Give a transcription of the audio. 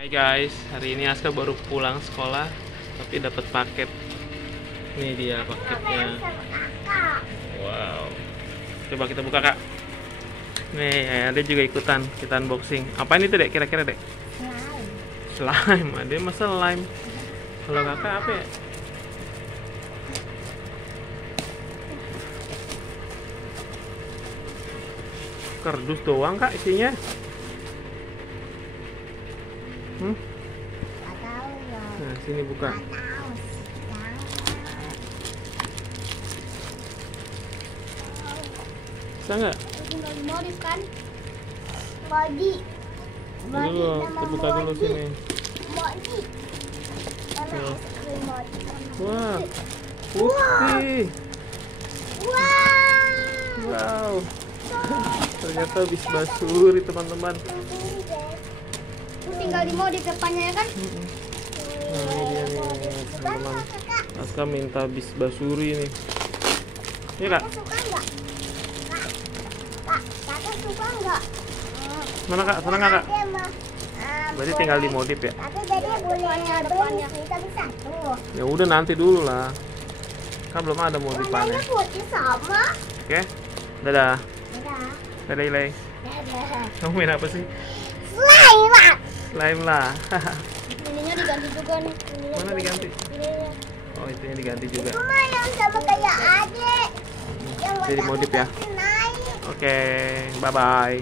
Hai guys, hari ini Aska baru pulang sekolah tapi dapat paket. Ini dia paketnya. Wow. Coba kita buka, Kak. Nih, ada juga ikutan, kita unboxing. Apa ini tuh, Dek? Kira-kira, Dek? Slime. Ada mah slime. Kalau Kakak apa ya? Kardus doang, Kak, isinya. Nah, sini buka. Bisa nggak? Modis kan? Body. Dulu, kita buka dulu sini. Body. Tuh. Wah, putih. Wow. Ternyata bis basuri, teman-teman. Tinggal dimodif depannya ya kan? Nah, ini dia nih, teman-teman. Aska minta bis basuri nih. Iya, Kak. Suka nggak? Kak, kakak suka nggak? Mana, Kak? Senang nggak, Kak? Berarti tinggal dimodif ya? Tapi jadi depannya kita bisa tuh. Ya udah, nanti dulu lah. Kan belum ada modifannya. Warnanya putih sama. Oke. Dadah. Dadah. Dadah, Ilai. Dadah. Kamu main apa sih? Slime. Slime lah. Ininya diganti juga nih. Mana diganti? Ininya. Oh, itunya diganti juga. Cuma yang sama kayak adik. Yang Jadi warna modif ya. putih naik. Oke, bye-bye.